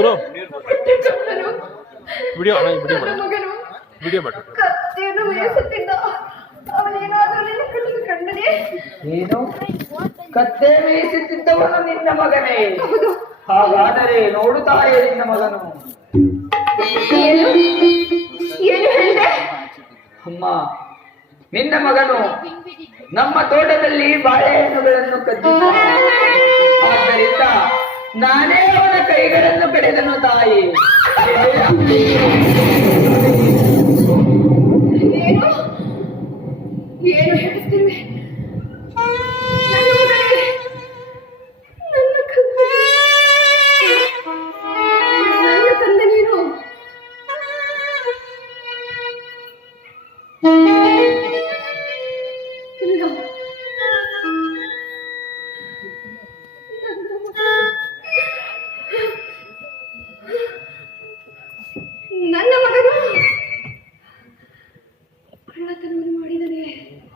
ಗುರು. Video ಅಣ್ಣ video ಮಾಡಿ. Video ಮಾಡಿ. ಏನು? ಕತ್ತೆ ಮೇಯಿಸುತ್ತಿದ್ದವನು ನಿನ್ನ ಮಗನೇ. ಹಾಗಾದರೆ ನೋಡುತ್ತಾಯೇ ನಿನ್ನ ಮಗನು. ಏನು? ಏನು ಹೇಳಿದೆ? ಅಮ್ಮ ನಿನ್ನ ಮಗನು ನಮ್ಮ ತೋಟದಲ್ಲಿ ಬಾಳೆಹಣ್ಣುಗಳನ್ನು ಕದ್ದಿದ್ದ ಆದ್ದರಿಂದ ನಾನೇ ಅವನ ಕೈಗಳನ್ನು ಕಡೆದನು ತಾಯಿ.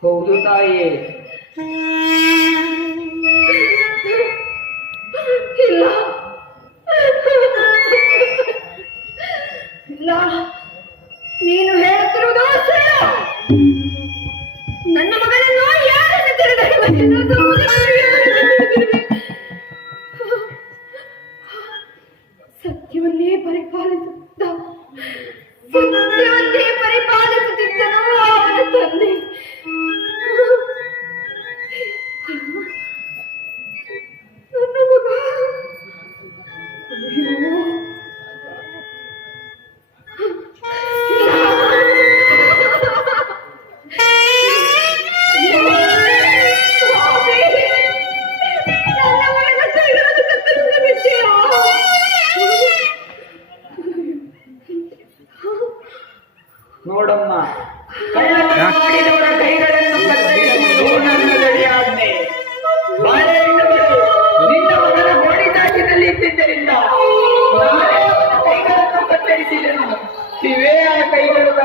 ಹೌದು ತಾಯಿ ಇಲ್ಲ. ಇಲ್ಲ. ನೀನು ಹೇಳುತ್ತಿರುವುದು ನನ್ನ ಮಗಳನ್ನು ಯಾರನ್ನು ತೆರೆದ ಸತ್ಯವನ್ನೇ ಪರಿಪಾಲಿಸುತ್ತ ನೋಡಮ್ಮ ಕಳ್ಳ Si ve a caído lo que